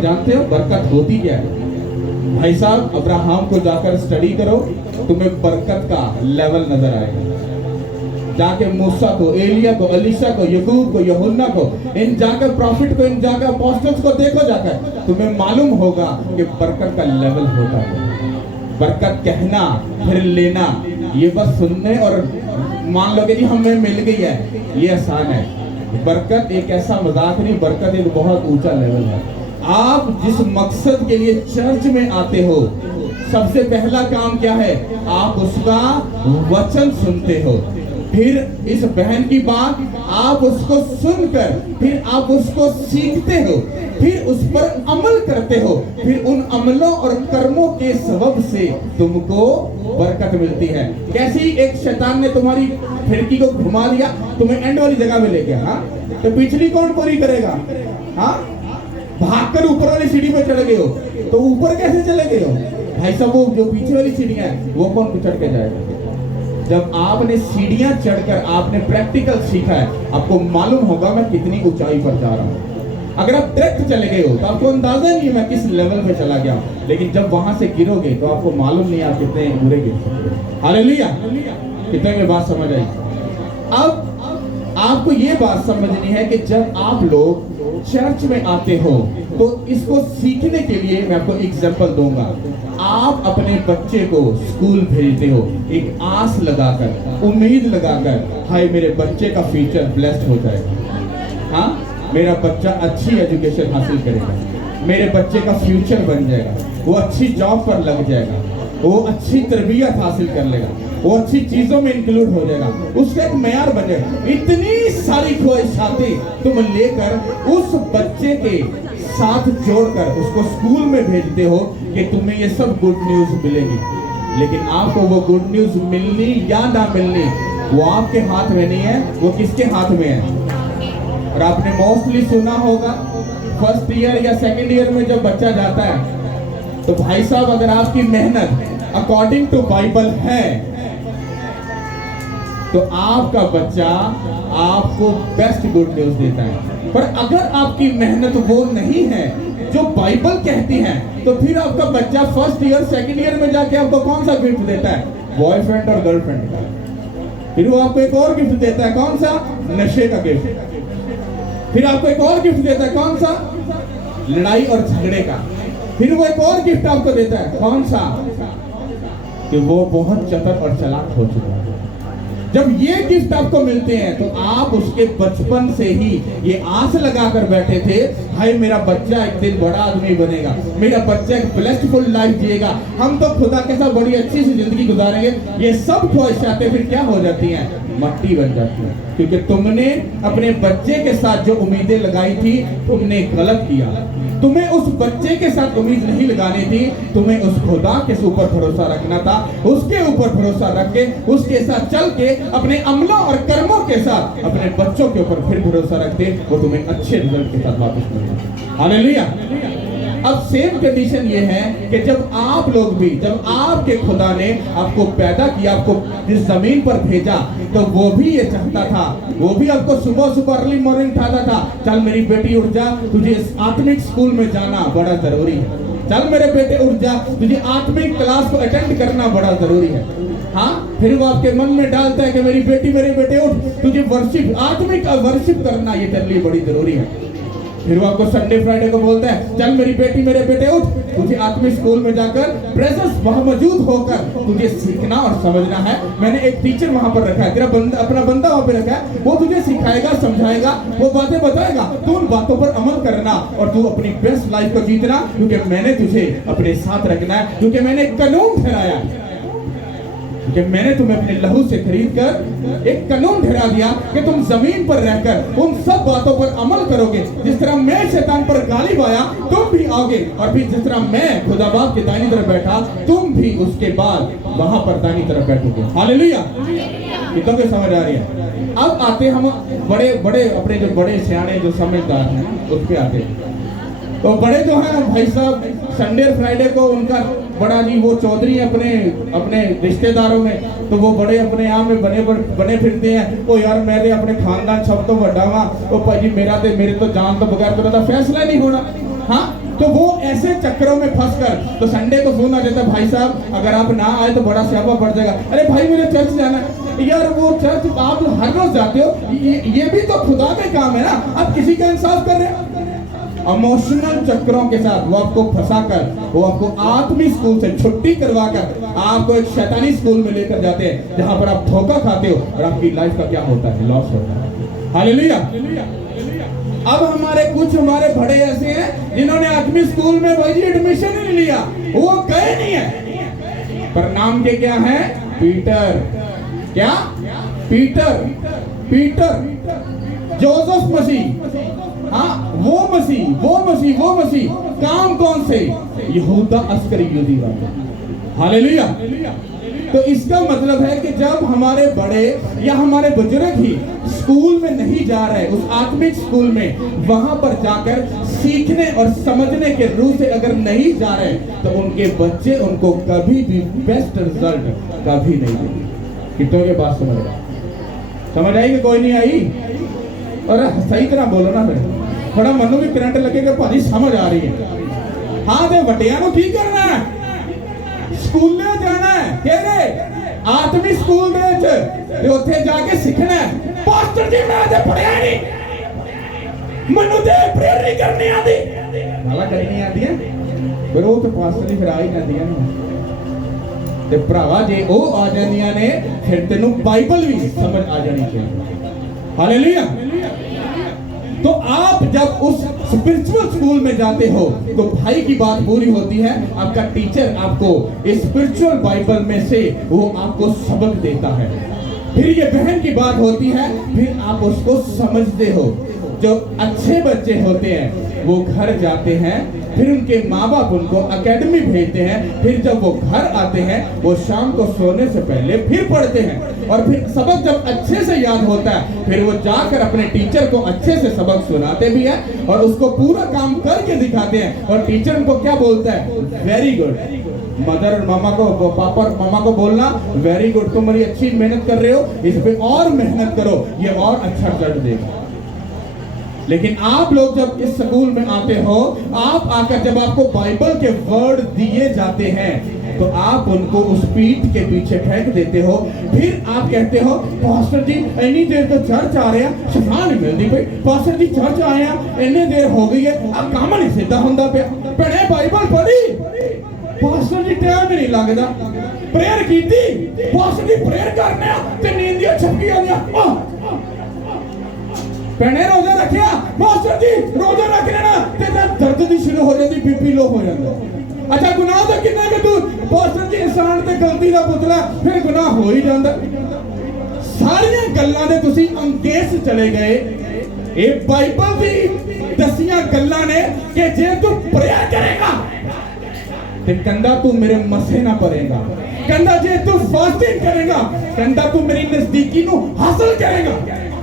में जानते हो बरकत होती क्या है? भाई साहब, अब्राहम को जाकर स्टडी करो, तुम्हें बरकत का लेवल नजर आएगा। जाके मूसा को, एलिया को, अलीशा को, यकूब को, यूहन्ना को, इन जाकर प्रॉफिट को, इन जाकर अपोस्टल्स को देखो जाकर, तुम्हें मालूम होगा कि बरकत का लेवल होता है। बरकत कहना फिर लेना, ये बस सुनने और मान लो कि जी हमें मिल गई है, ये आसान है। बरकत एक ऐसा मजाक नहीं, बरकत एक बहुत ऊंचा लेवल है। आप जिस मकसद के लिए चर्च में आते हो, सबसे पहला काम क्या है? आप उसका वचन सुनते हो, फिर इस बहन की बात आप उसको सुनकर फिर आप उसको सीखते हो, फिर उस पर अमल करते हो, फिर उन अमलों और कर्मों के सबब से तुमको बरकत मिलती है। कैसी? एक शैतान ने तुम्हारी खिड़की को घुमा दिया, तुम्हें एंड वाली जगह में ले गया, हाँ, तो पिछली कौन पूरी करेगा? हाँ, भागकर ऊपर वाली सीढ़ी पे चढ़ गए हो, तो ऊपर कैसे चले गए हो? भाई साहब, वो जो पीछे वाली सीढ़ियां है वो कौन चढ़ के जाएगा? जब आपने सीढ़ियां चढ़कर आपने प्रैक्टिकल सीखा है, आपको मालूम होगा मैं कितनी ऊंचाई पर जा रहा हूं। अगर आप डायरेक्ट चले गए हो तो आपको अंदाजा नहीं है मैं किस लेवल पे चला गया हूं, लेकिन जब वहां से गिरोगे तो आपको मालूम नहीं आप कितने बुरे गिर सकते। हालेलुया! कितने में बात समझ आई? अब आपको ये बात समझनी है कि जब आप लोग चर्च में आते हो तो इसको सीखने के लिए मैं आपको एग्जांपल दूंगा। आप अपने बच्चे को स्कूल भेजते हो एक आस लगाकर, उम्मीद लगाकर, हाय मेरे बच्चे का फ्यूचर ब्लेस्ड हो जाएगा, हाँ मेरा बच्चा अच्छी एजुकेशन हासिल करेगा, मेरे बच्चे का फ्यूचर बन जाएगा, वो अच्छी जॉब पर लग जाएगा, वो अच्छी तरबियत हासिल कर लेगा, वो अच्छी चीजों में इंक्लूड हो जाएगा, उसका एक मेयार बन जाएगा। इतनी सारी ख्वाहिशातें तुम लेकर उस बच्चे के साथ जोड़कर उसको स्कूल में भेजते हो कि तुम्हें ये सब गुड न्यूज मिलेगी, लेकिन आपको वो गुड न्यूज मिलनी या ना मिलनी वो आपके हाथ में नहीं है, वो किसके हाथ में है? और आपने मोस्टली सुना होगा फर्स्ट ईयर या सेकेंड ईयर में जब बच्चा जाता है तो भाई साहब अगर आपकी मेहनत अकॉर्डिंग टू बाइबल है तो आपका बच्चा आपको बेस्ट गुड न्यूज देता है। पर अगर आपकी मेहनत वो नहीं है जो बाइबल कहती है तो फिर आपका बच्चा फर्स्ट ईयर सेकंड ईयर में जाके आपको कौन सा गिफ्ट देता है? बॉयफ्रेंड और गर्लफ्रेंड का। फिर वो आपको एक और गिफ्ट देता है, कौन सा? नशे का गिफ्ट। फिर आपको एक और गिफ्ट देता है, कौन सा? लड़ाई और झगड़े का। फिर वो एक और गिफ्ट आपको देता है, कौन सा? कि वो बहुत चतुर और चालाक हो चुका है। जब ये गिफ्ट आपको मिलते हैं तो आप उसके बचपन से ही ये आस लगाकर बैठे थे, हाय मेरा बच्चा एक दिन बड़ा आदमी बनेगा, मेरा बच्चा एक ब्लेस्डफुल लाइफ जिएगा, हम तो खुदा के साथ बड़ी अच्छी सी जिंदगी गुजारेंगे। ये सब ख्वाहिशातें फिर क्या हो जाती हैं? मट्टी बन जाती है, क्योंकि तुमने अपने बच्चे के साथ जो उम्मीदें लगाई थी तुमने गलत किया। तुम्हें उस बच्चे के साथ उम्मीद नहीं लगानी थी, तुम्हें उस खुदा के ऊपर भरोसा रखना था। उसके ऊपर भरोसा रख के उसके साथ चल के अपने अमलों और कर्मों के साथ अपने बच्चों के ऊपर फिर भरोसा रखते, वो तुम्हें अच्छे रिजल्ट के साथ वापस मिलेगा। हालेलुया! अब सेम कंडीशन ये है कि जब आप लोग भी, जब आपके खुदा ने आपको पैदा किया, आपको इस जमीन पर भेजा, तो वो भी ये चाहता था, वो भी आपको सुबह सुबह अर्ली मॉर्निंग उठाता था, चल मेरी बेटी उठ जा, तुझे आत्मिक स्कूल में जाना बड़ा जरूरी है, चल मेरे बेटे उठ जा, तुझे आत्मिक क्लास को अटेंड करना बड़ा जरूरी है। हाँ, फिर वो आपके मन में डालता है कि मेरी बेटी मेरे बेटे उठ, तुझे वर्शिप, आत्मिक वर्शिप करना ये तेरे लिए बड़ी जरूरी है। फिर वो आपको संडे फ्राइडे को बोलता है, चल मेरी बेटी मेरे बेटे उठ, तुझे आत्मिक स्कूल में जाकर प्रेजेंस वहां मौजूद होकर तुझे सीखना और समझना है। मैंने एक टीचर वहां पर रखा है, तेरा बंदा, अपना बंदा वहां पे रखा है, वो तुझे सिखाएगा, समझाएगा, वो बातें बताएगा, तू उन बातों पर अमल करना और तू अपनी बेस्ट लाइफ को जीतना, क्योंकि मैंने तुझे अपने साथ रखना है, क्योंकि मैंने एक कानून ठहराया, कि मैंने तुम्हें अपने लहू से खरीद कर एक कानून ठहरा दिया कि तुम जमीन पर रहकर उन सब बातों पर अमल करोगे। जिस तरह मैं शैतान पर गालिब आया तुम भी आओगे, और फिर जिस तरह मैं खुदा बाप के दाहिनी तरफ बैठा तुम भी उसके बाद वहां पर दाहिनी तरफ बैठोगे। हालेलुया! कितनों को समझ आ रही है? अब आते हम बड़े बड़े अपने जो बड़े सियाने जो समझदार हैं उस पे आते हैं। तो बड़े जो हैं भाई साहब, संडे फ्राइडे को उनका बड़ा जी वो चौधरी अपने अपने रिश्तेदारों में, तो वो बड़े अपने यहाँ में बने फिरते हैं। ओ यार मेरे अपने खानदान सब तो बड़ा वा, ओ भाजी मेरा तो जान तो बगैर तो फैसला नहीं होना। हाँ, तो वो ऐसे चक्करों में फंस कर तो संडे को फोन आ जाता, भाई साहब अगर आप ना आए तो बड़ा स्यापा पड़ जाएगा। अरे भाई मुझे चर्च जाना है। यार वो चर्च आप हर रोज जाते हो, ये भी तो खुदा का काम है ना, आप किसी का इंसाफ कर रहे हैं। इमोशनल चक्करों के साथ वो आपको फंसाकर, वो आपको आत्मिक स्कूल से छुट्टी करवाकर आपको एक शैतानी स्कूल में लेकर जाते हैं, जहां पर आप धोखा खाते हो और आपकी लाइफ का क्या होता है, लॉस होता है। हालेलुया। अब हमारे बड़े ऐसे हैं जिन्होंने आत्मिक स्कूल में भाई एडमिशन ही नहीं लिया, वो गए नहीं है, पर नाम के क्या है, पीटर। क्या? पीटर जोसेफ मसीह। हाँ वो मसीह काम कौन से? यहूदा अस्करियोती वाले। हालेलुया। तो इसका मतलब है कि जब हमारे बड़े या हमारे बुजुर्ग ही स्कूल में नहीं जा रहे, उस आत्मिक स्कूल में, वहां पर जाकर सीखने और समझने के रूप से अगर नहीं जा रहे, तो उनके बच्चे उनको कभी भी बेस्ट रिजल्ट कभी नहीं देंगे। कितनों के बात समझ आई कि कोई नहीं आई? और सही तरह बोलो ना, फिर थोड़ा मनु भी करंट लगेगा, भाजी समझ आ रही है। हाँ तो वटिया को की करना है, स्कूल जाना है, केरे आत्मिक स्कूल दे उत्थे जाके सीखना है। पास्टर जी मैं ते पढ़िया नहीं, मनु ते प्रेयर नहीं करनी आती, गाला करनी आती है, फिर वो तो पास्टर जी फिर आ ही जाती है ते भरावा, जे वो आ जांदियां ने फिर तेनू बाइबल भी समझ आ जानी चाहिए। हालेलुया। तो आप जब उस स्पिरिचुअल स्कूल में जाते हो तो भाई की बात पूरी होती है, आपका टीचर आपको स्पिरिचुअल बाइबल में से वो आपको सबक देता है। फिर ये बहन की बात होती है, फिर आप उसको समझते हो। जो अच्छे बच्चे होते हैं वो घर जाते हैं, फिर उनके माँ बाप उनको एकेडमी भेजते हैं, फिर जब वो घर आते हैं वो शाम को सोने से पहले फिर पढ़ते हैं, और फिर सबक जब अच्छे से याद होता है फिर वो जाकर अपने टीचर को अच्छे से सबक सुनाते भी हैं और उसको पूरा काम करके दिखाते हैं। और टीचर उनको क्या बोलता है, वेरी गुड। मदर और मामा को, पापा और मामा को बोलना, वेरी गुड, तुम बड़ी अच्छी मेहनत कर रहे हो, इस पे और मेहनत करो, ये और अच्छा रिजल्ट देगा। लेकिन आप लोग जब इस स्कूल में आते हो, आप आकर जब आपको बाइबल के वर्ड दिए जाते हैं तो आप उनको उस पीठ के पीछे फेंक देते हो। फिर आप कहते हो, पास्टर जी इतनी देर तो चर्च आ रहे हैं, शफा नहीं मिलती भाई, पास्टर जी चर्च आए हैं इतनी देर हो गई है, अब काम नहीं सीधा होंदा पे, पढ़े बाइबल पढ़ी, पास्टर जी टाइम नहीं लगता, प्रेयर कीती, पास्टर जी प्रेयर करने ते नींदियां छपकी आंदियां, पहने रोजा रखिया, मास्टर जी रोजा रख लेना, तेरा दर्द भी शुरू हो जाती, बीपी लो हो जाता। अच्छा गुनाह तो कितना कि तू मास्टर जी इंसान ते गलती का पुतला, फिर गुनाह हो ही जाता। सारियां गल्लां दे तुसी अंगेस चले गए। ये बाइबल दी दसियां गल्लां ने कि जे तू प्रेयर करेगा ते कंधा तू मेरे मसे ना पड़ेगा, कंधा जे तू फास्टिंग करेगा, कंधा तू मेरी नजदीकी नु हासिल करेगा,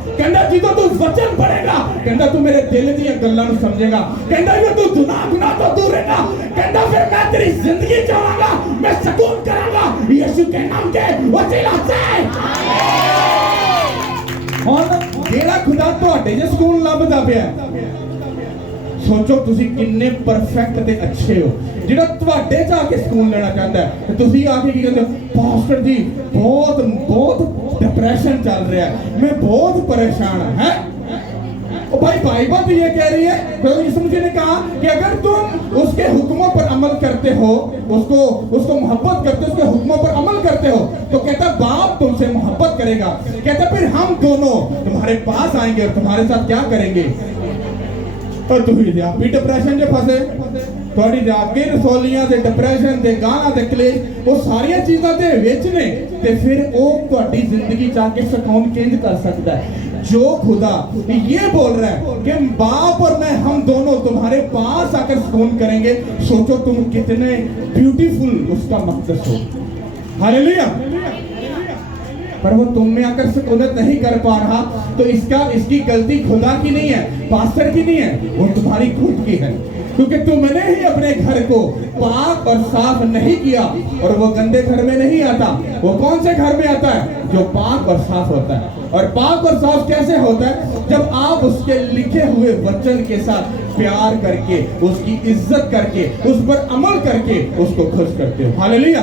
कहता जी तो तू वचन पढ़ेगा, कहता तू मेरे दिल दी गल्लां नु समझेगा, कहता जे तू गुनाह तो दूर रहेगा, कहता फिर मैं तेरी जिंदगी चलाऊंगा, मैं सुकून करांगा यीशु के नाम के वसीला से। और जेड़ा खुदा ਤੁਹਾਡੇ ਜੇ ਸਕੂਨ ਲੱਭਦਾ ਪਿਆ, सोचो तुसी किन्ने परफेक्ट ते अच्छे हो, जेड़ा ਤੁਹਾਡੇ ਜਾ ਕੇ ਸਕੂਨ ਲੈਣਾ ਚਾਹੁੰਦਾ ਹੈ, ਤੇ ਤੁਸੀਂ ਆ ਕੇ ਕੀ ਕਹਿੰਦੇ ਹੋ, ਪਾਸਟਰ जी बहुत डिप्रेशन चल रहा है, मैं बहुत परेशान है। ओ भाई बाइबल भी ये कह रही है, तो यीशु मसीह ने कहा कि अगर तुम उसके हुक्मों पर अमल करते हो, उसको मोहब्बत करते हो, उसके हुक्मों पर अमल करते हो, तो कहता बाप तुमसे मोहब्बत करेगा, कहता फिर हम दोनों तुम्हारे पास आएंगे और तुम्हारे साथ क्या करेंगे। और तुम आप भी डिप्रेशन से फसे, थोड़ी आपकी रसौलियां ते डिप्रेशन ते गाना ते क्लेश, वो सारिया चीज़ां ते विच ने, ते फिर वो तुम्हारी जिंदगी जाके सुकून किंज कर सकता है। जो खुदा ये बोल रहा है कि बाप और मैं हम दोनों तुम्हारे पास आकर सुकून करेंगे, सोचो तुम कितने ब्यूटीफुल उसका मकसद हो। हालेलुया। पर वो तुम में आकर सुकूनत नहीं कर पा रहा, तो इसकी गलती खुदा की नहीं है, पास्टर की नहीं है, वो तुम्हारी खुद की है, क्योंकि तुमने ही अपने घर को पाक और साफ नहीं किया। और वो गंदे घर में नहीं आता, वो कौन से घर में आता है, जो पाक और साफ होता है। और पाक और साफ कैसे होता है, जब आप उसके लिखे हुए वचन के साथ प्यार करके, उसकी इज्जत करके, उस पर अमल करके उसको खुश करते हो। हालेलुया।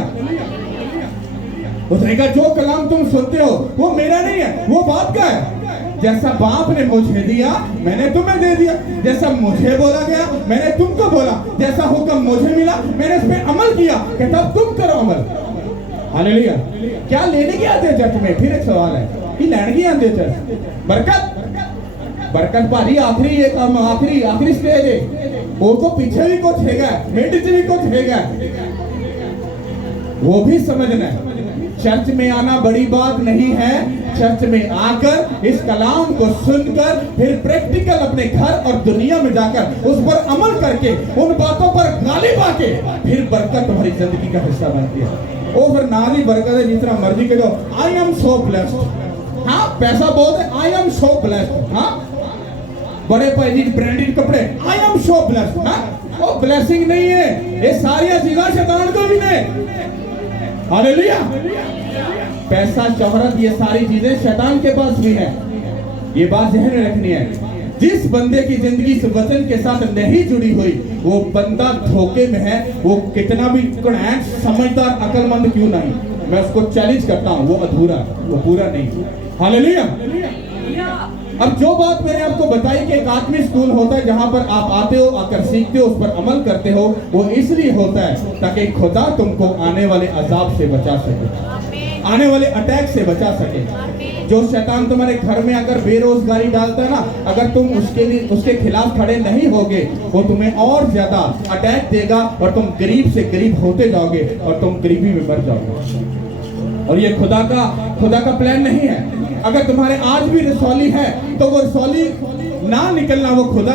उसने कहा जो कलाम तुम सुनते हो वो मेरा नहीं है, वो बाप का है। जैसा बाप ने मुझे दिया मैंने तुम्हें दे दिया, जैसा मुझे बोला गया मैंने तुमको बोला, जैसा हुक्म मुझे मिला मैंने इस पे अमल किया। कहता अब तुम करो अमल। हालेलुया। क्या लेने की आते हैं चर्च में? फिर एक सवाल है कि लेने की आते हैं चर्च? बरकत भारी आखिरी एक आखिरी स्टेज है। वो तो पीछे भी कुछ हैगा, मिड भी कुछ हैगा, वो भी समझना है। चर्च में आना बड़ी बात नहीं है। चर्च में आकर इस कलाम को सुनकर फिर प्रैक्टिकल अपने घर और दुनिया में जाकर उस पर अमल करके उन बातों पर गालिब आके फिर बरकत तुम्हारी जिंदगी का हिस्सा बनती है। वो फिर नारी बरकत है जितना मर्जी के दो। I am so blessed. हाँ पैसा बहुत है, आई एम सो ब्लेस्ड। हाँ बड़े पैसे ब्रांडेड कपड़े, आई एम सो ब्लेस्ड। हाँ वो ब्लेसिंग नहीं है, ये सारी चीजें शैतान को भी नहीं। हालेलुया। पैसा शोहरत ये सारी चीजें शैतान के पास भी है, ये बात ध्यान में रखनी है। जिस बंदे की जिंदगी इस वचन के साथ नहीं जुड़ी हुई वो बंदा धोखे में है। वो कितना भी समझदार अकलमंद क्यों नहीं, मैं उसको चैलेंज करता हूं, वो अधूरा, वो पूरा नहीं। हालेलुया। अब जो बात मैंने आपको बताई कि एक आत्मिक स्कूल होता है जहां पर आप आते हो, आकर सीखते हो, उस पर अमल करते हो, वो इसलिए होता है ताकि खुदा तुमको आने वाले अजाब से बचा सके, आने वाले अटैक से बचा सके। जो शैतान तुम्हारे घर में अगर बेरोजगारी डालता है ना, अगर तुम उसके खिलाफ खड़े नहीं होगे वो तुम्हें और ज्यादा अटैक देगा और तुम गरीब से गरीब होते जाओगे और तुम गरीबी में मर जाओगे। और ये खुदा का प्लान नहीं है। अगर तुम्हारे आज भी रसौली है तो वो रसौली ना निकलना वो खुदा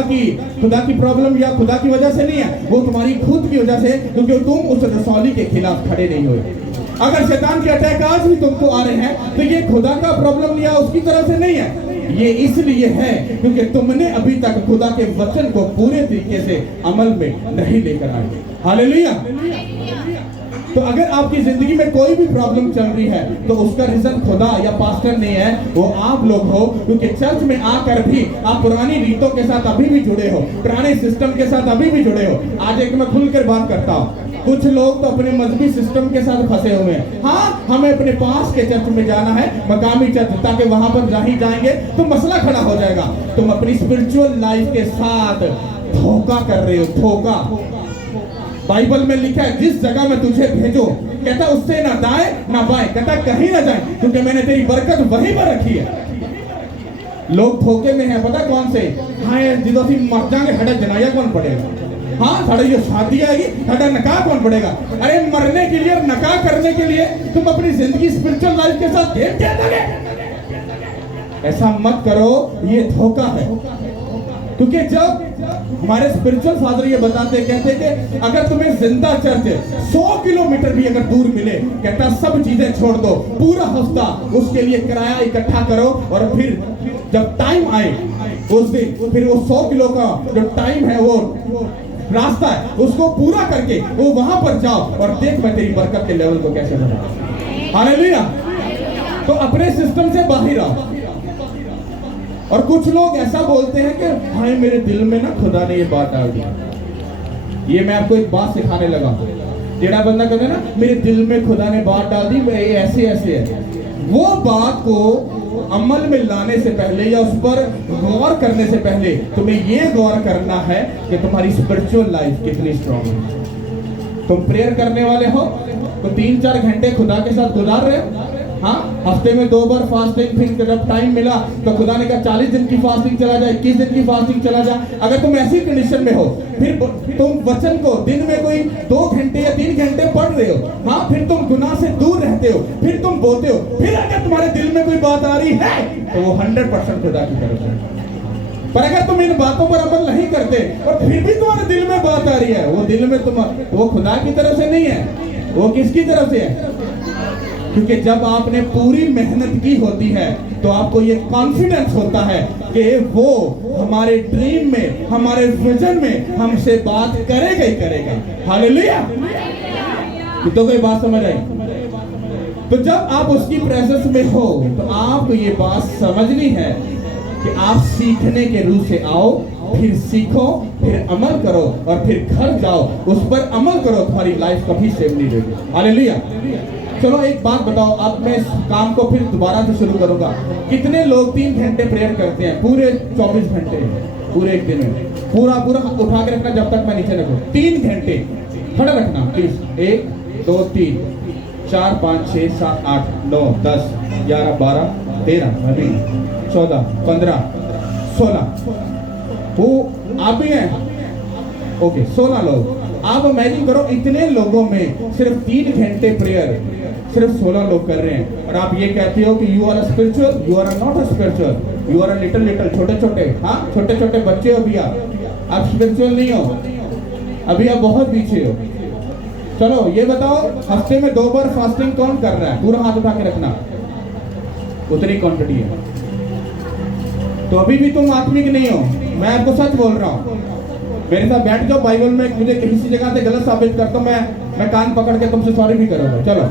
की प्रॉब्लम या खुदा की वजह से नहीं है, वो तुम्हारी खुद की वजह से, क्योंकि तुम उस रसौली के खिलाफ खड़े नहीं हुए। अगर शैतान के अटैक आज भी तुमको आ रहे हैं तो ये खुदा का प्रॉब्लम या उसकी तरफ से नहीं है, ये इसलिए है क्योंकि तुमने अभी तक खुदा के वचन को पूरे तरीके से अमल में नहीं लेकर आए। हालेलुया। तो अगर आपकी जिंदगी में कोई भी प्रॉब्लम चल रही है तो उसका रीजन खुदा या पास्टर नहीं है, वो आप लोग हो। क्योंकि चर्च में आकर भी आप पुरानी रीतों के साथ अभी भी जुड़े हो, पुराने सिस्टम के साथ अभी भी जुड़े हो। आज एक मैं खुलकर बात करता हूँ, कुछ लोग तो अपने मजहबी सिस्टम के साथ फंसे हुए हैं। हाँ हमें अपने पास के चर्च में जाना है, मकामी चर्च, ताकि वहां पर जहाँ जाएंगे तो मसला खड़ा हो जाएगा। तुम अपनी स्पिरिचुअल लाइफ के साथ धोखा कर रहे हो, धोखा। बाइबल में लिखा है जिस जगह में तुझे भेजो, कहता उससे ना दाएं ना बाएं, कहता कहीं ना जाए क्योंकि मैंने तेरी बरकत वहीं पर रखी है। लोग धोखे में हैं, पता कौन से? हाँ जिदों से मर जाएंगे, हटा जनाया कौन पड़ेगा? हाँ साढ़े जो शादी आएगी साढ़ा नकाह कौन पड़ेगा? अरे मरने के लिए, नकाह करने के लिए तुम अपनी जिंदगी स्पिरिचुअल लाइफ के साथ खेल क्या दोगे? ऐसा मत करो, ये धोखा है। क्योंकि जब हमारे स्पिरिचुअल फादर ये बताते, कहते कि अगर तुम्हें जिंदा चर्च 100 किलोमीटर भी अगर दूर मिले, कहता सब चीजें छोड़ दो, पूरा हफ्ता उसके लिए किराया इकट्ठा करो और फिर जब टाइम आए उस दिन फिर वो 100 किलो का जो टाइम है, वो रास्ता है, उसको पूरा करके वो वहां पर जाओ और देख मैं तेरी बरकत के लेवल को कैसे बढ़ाऊं। हालेलुया। तो अपने सिस्टम से बाहर आओ। और कुछ लोग ऐसा बोलते हैं कि भाई मेरे दिल में ना खुदा ने ये बात डाल दी। ये मैं आपको एक बात सिखाने लगा। जेड़ा बंदा कहता है ना मेरे दिल में खुदा ने बात डाल दी, ये ऐसे ऐसे है, वो बात को अमल में लाने से पहले या उस पर गौर करने से पहले तुम्हें ये गौर करना है कि तुम्हारी स्पिरिचुअल लाइफ कितनी स्ट्रांग है। तुम प्रेयर करने वाले हो तो 3-4 घंटे खुदा के साथ गुजार रहे हो। हाँ हफ्ते में 2 बार फास्टिंग, फिर जब टाइम मिला तो खुदा ने कहा 40 दिन की फास्टिंग चला जाए, 21 दिन की फास्टिंग चला जाए। अगर तुम ऐसी कंडीशन में हो, फिर तुम वचन को दिन में कोई 2 घंटे या 3 घंटे पढ़ रहे हो, हाँ फिर तुम गुनाह से दूर रहते हो, फिर तुम बोलते हो, फिर अगर तुम्हारे दिल में कोई बात आ रही है तो वो 100% खुदा की तरफ से। पर अगर तुम इन बातों पर अमल नहीं करते और फिर भी तुम्हारे दिल में बात आ रही है, वो दिल में वो खुदा की तरफ से नहीं है, वो किसकी तरफ से है? क्योंकि जब आपने पूरी मेहनत की होती है तो आपको ये कॉन्फिडेंस होता है कि वो हमारे ड्रीम में, हमारे विजन में हमसे बात करेगा ही करेगा। हालेलुया। तो कोई बात समझ आई? तो जब आप उसकी प्रेजेंस में हो तो आपको ये बात समझनी है कि आप सीखने के रूह से आओ फिर सीखो, फिर अमल करो और फिर घर जाओ, उस पर अमल करो, तुम्हारी लाइफ कभी सेव नहीं रहेगी। हालेलुया। चलो एक बात बताओ, अब मैं इस काम को फिर दोबारा से शुरू करूंगा। कितने लोग 3 घंटे प्रेयर करते हैं पूरे 24 घंटे, पूरे एक दिन में? पूरा उठा के रखना जब तक मैं नीचे रखूं। 3 घंटे खड़ा रखना प्लीज। 1 2 3 4 5 6 7 8 9 10 11 12 13 14 15 16 वो आप भी हैं? ओके, 16 लोग। आप इमेजिन करो, इतने लोगों में सिर्फ 3 घंटे प्रेयर सिर्फ 16 लोग कर रहे हैं, और आप ये कहते हो कि you are spiritual. You are not spiritual, you are little छोटे छोटे, हाँ छोटे छोटे बच्चे हो। अभी आप स्पिरिचुअल नहीं हो, अभी आप बहुत पीछे हो। चलो ये बताओ, हफ्ते में 2 बार फास्टिंग कौन कर रहा है? पूरा हाथ उठा के रखना, उतनी क्वांटिटी है। तो अभी भी तुम आत्मिक नहीं हो, मैं आपको सच बोल रहा हूँ। मेरे साथ बैठ जाओ, बाइबल में मुझे किसी जगह से गलत साबित करता हूं, मैं कान पकड़ के तुमसे सॉरी भी करूंगा। चलो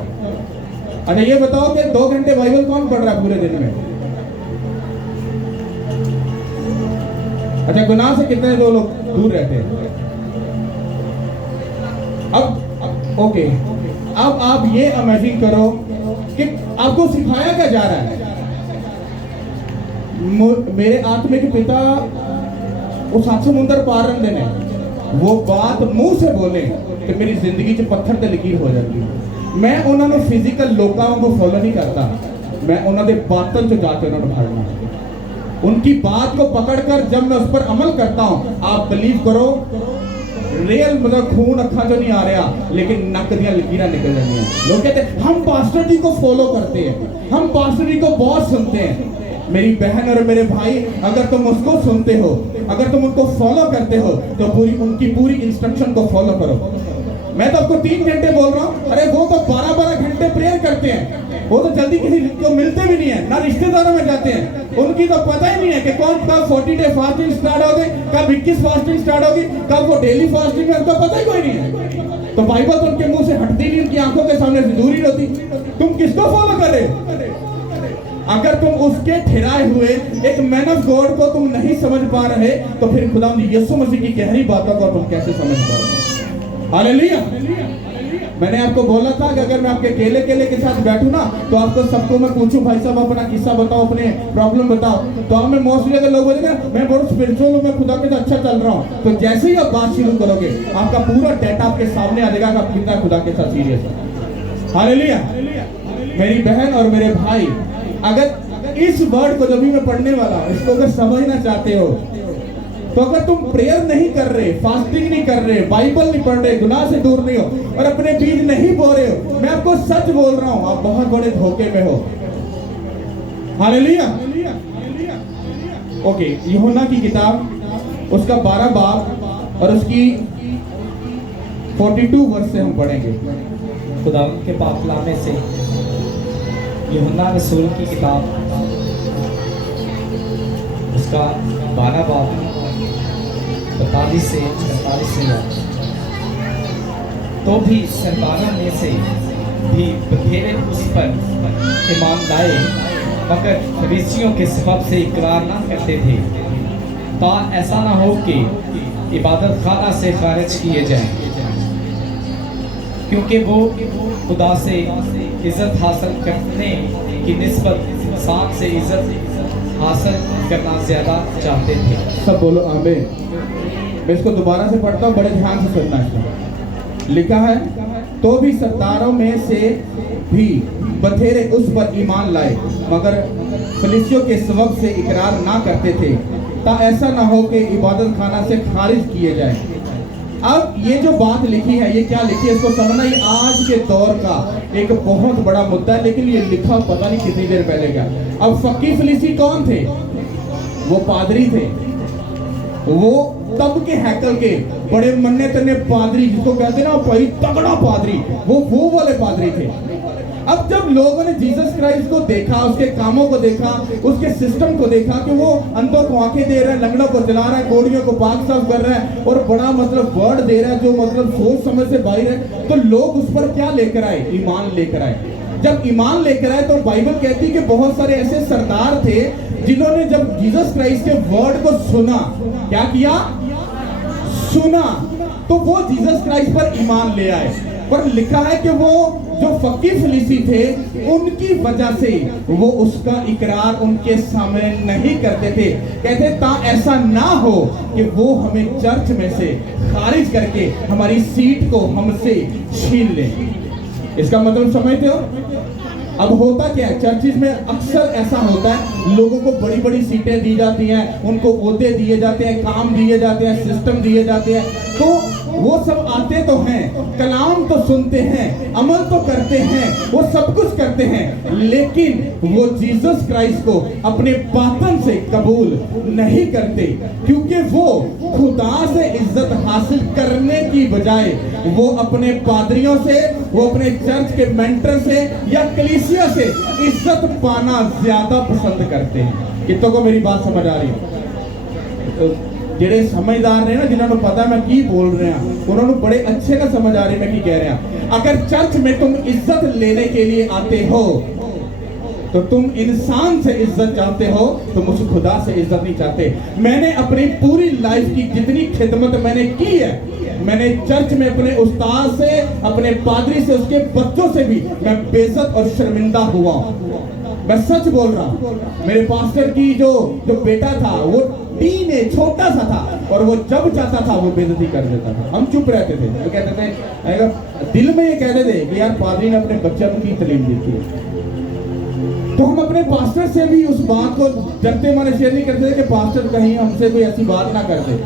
अच्छा ये बताओ कि 2 घंटे बाइबल कौन पढ़ रहा है पूरे दिन में? अच्छा, गुनाह से कितने लोग दूर रहते हैं? अब ओके, अब आप ये इमेजिन करो कि आपको सिखाया क्या जा रहा है। मेरे आत्मिक पिता वो 7 समुंदर पार रन देने, वो बात मुंह से बोले कि मेरी जिंदगी च पत्थर ते लकीर हो जाती है। मैं उन्होंने फिजिकल लोगों को फॉलो नहीं करता, मैं उन्होंने बातन च जाके उन्होंने भागना, उनकी बात को पकड़कर जब मैं उस पर अमल करता हूं, आप बिलीव करो रियल मतलब खून अखा जो नहीं आ रहा, लेकिन नक दियां लकीरां निकल रही हैं। लोग कहते हैं हम पास्टर जी को फॉलो करते हैं, हम पास्टर जी को बहुत सुनते हैं। मेरी बहन और मेरे भाई, अगर तुम उसको सुनते हो, अगर तुम उनको फॉलो करते हो, तो उनकी पूरी इंस्ट्रक्शन को फॉलो करो। मैं तो आपको 3 घंटे बोल रहा हूँ, अरे वो तो 12-12 घंटे प्रेयर करते हैं, वो तो जल्दी किसी को मिलते भी नहीं है, ना रिश्तेदारों में जाते हैं। उनकी तो पता ही नहीं है कि कब 40 डे फास्टिंग स्टार्ट हो गई, कब 21 फास्टिंग स्टार्ट होगी, कब वो डेली फास्टिंग है, उनको पता ही कोई नहीं है। तो बाइबल तो उनके मुंह से हटती नहीं, उनकी आंखों के सामने से दूर ही रहती। तुम किसको फॉलो कर रहे हो? अगर तुम उसके ठहराए हुए एक मैन ऑफ गॉड को तुम नहीं समझ पा रहे, तो फिर खुदा यीशु मसीह की गहरी बातों को तुम कैसे समझ पाओगे? हालेलुया। मैंने आपको बोला था कि अगर मैं आपके केले के साथ बैठूं ना, तो आपको सबको मैं पूछूं भाई साहब अपना किस्सा बताओ, अपने प्रॉब्लम बताओ, तो हमें मोस्टली अगर लोग बोलेंगे मैं बहुत स्पिरिचुअल हूं, मैं खुदा के साथ अच्छा चल रहा हूं, तो जैसे ही आप बात शुरू करोगे, आपका पूरा डेटा आपके सामने आ जाएगा, आप कितना खुदा के साथ सीरियस है। हालेलुया। मेरी बहन और मेरे भाई, अगर इस वर्ड को जब भी मैं पढ़ने वाला हूं, इसको अगर समझना चाहते हो, तो अगर तुम प्रेयर नहीं कर रहे, फास्टिंग नहीं कर रहे, बाइबल नहीं पढ़ रहे, गुनाह से दूर नहीं हो और अपने बीज नहीं बो रहे हो, मैं आपको सच बोल रहा हूं, आप बहुत बड़े धोखे में हो। हालेलुया। ओके, यूहन्ना की किताब उसका 12 बाब और उसकी 42 वर्ष से हम पढ़ेंगे। खुदा के पाक कलाम से यूहन्ना रसूल की किताब उसका 12 बाब 42 से 45 से तो भी सरदारों में से भी बथेरे उस पर ईमान लाए, मगर फरीसियों के सबब से इकरार ना करते थे, ताकि ऐसा ना हो कि इबादत खाना से खारिज किए जाएं, क्योंकि वो खुदा से इज्जत हासिल करने की निस्बत इंसान से इज्जत हासिल करना ज्यादा चाहते थे। सब बोलो आमीन। मैं इसको दोबारा से पढ़ता हूँ, बड़े ध्यान से सुनना है। लिखा है, तो भी सरदारों में से भी बथेरे उस पर ईमान लाए, मगर फरीसियों के सबब से इकरार ना करते थे, ताकि ऐसा ना हो कि इबादत खाना से खारिज किए जाए। अब ये जो बात लिखी है, ये क्या लिखी है इसको समझना, ये आज के दौर का एक बहुत बड़ा मुद्दा है, लेकिन ये लिखा पता नहीं कितनी देर पहले का। अब फकी फलीसी कौन थे? वो पादरी थे, वो तब के हैकल के बड़े मन्ने तन्ने पादरी, जिसको कहते ना भाई तगड़ा पादरी, वो वाले पादरी थे। अब जब लोगों ने जीसस क्राइस्ट को देखा, उसके कामों को देखा, उसके सिस्टम को देखा कि वो अंधों को आंखें दे रहा है, लंगड़ों को चला रहा है, कोड़ियों को पाक साफ कर रहा है और बड़ा मतलब वर्ड दे रहा है जो मतलब सोच समझ से बाहर है, तो लोग उस पर क्या लेकर आए? ईमान लेकर आए। जब ईमान लेकर आए तो बाइबल कहती है कि बहुत सारे ऐसे सरदार थे जिन्होंने जब जीसस क्राइस्ट के वर्ड को सुना, क्या किया? सुना, तो वो जीसस क्राइस्ट पर ईमान ले आए। पर लिखा है कि वो जो फकीर फरीसी थे उनकी वजह से वो उसका इकरार उनके सामने नहीं करते थे। कहते ता ऐसा ना हो कि वो हमें चर्च में से खारिज करके हमारी सीट को हमसे छीन ले। इसका मतलब समझते हो? अब होता क्या है, चर्चिज में अक्सर ऐसा होता है, लोगों को बड़ी बड़ी सीटें दी जाती हैं, उनको ओहदे दिए जाते हैं, काम दिए जाते हैं, सिस्टम दिए जाते हैं, तो वो सब आते तो हैं, कलाम तो सुनते हैं, अमल तो करते हैं, वो सब कुछ करते हैं, लेकिन वो जीसस क्राइस्ट को अपने बातन से कबूल नहीं करते, क्योंकि वो खुदा से इज्जत हासिल करने की बजाय वो अपने पादरियों से, वो अपने चर्च के मेंटर से या कलीसिया से इज्जत पाना ज्यादा पसंद करते हैं। कितनों को मेरी बात समझ आ रही है? ਜਿਹੜੇ समझदार ने ना, जिन्होंने पता मैं की बोल रहे हैं, उन्होंने बड़े अच्छे का समझ आ रही मैं की कह रहे हैं। अगर चर्च में तुम इज्जत लेने के लिए आते हो तो तुम इंसान से इज्जत चाहते हो, तुम उस खुदा से इज्जत नहीं चाहते। मैंने अपनी पूरी लाइफ की जितनी खिदमत मैंने की है, मैंने चर्च में अपने उस्ताद से, अपने पादरी से, उसके बच्चों से भी मैं बेइज्जत और शर्मिंदा हुआ। मैं सच बोल रहा हूँ। मेरे पास्टर की जो बेटा था वो टीने छोटा सा था, और वो जब चाहता था वो बेइज्जती कर देता था। हम चुप रहते थे, वो कहते थे, दिल में ये कहते थे कि यार पादरी ने अपने बच्चे को की तालीम दी थी। तो हम अपने पास्टर से भी उस बात को डरते मारे शेयर नहीं करते थे कि पास्टर कहीं हमसे कोई ऐसी बात ना कर दे।